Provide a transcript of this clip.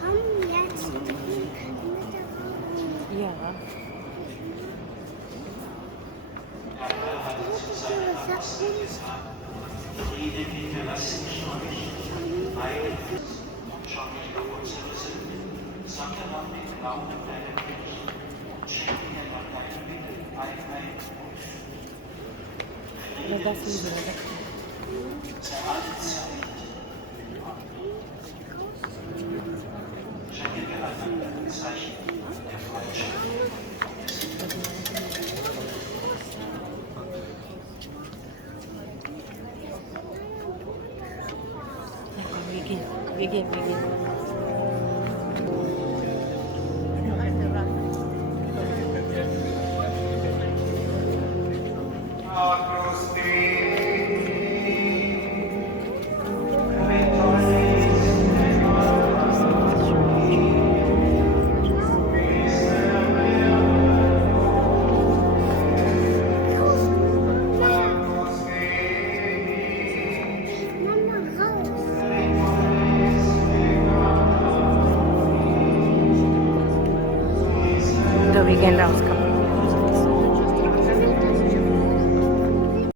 Komm jetzt mit der Ja. Friede hinterlassen ich euch, meine schau nicht auf unsere Sünden, sondern auf den Glauben deiner Kirche und schenke dir nach deinem Willen Einheit und Was darfst du wieder? zur allen Zeit. Schenke mir einander ein Zeichen der Freundschaft. Wir gehen. So, wir gehen raus.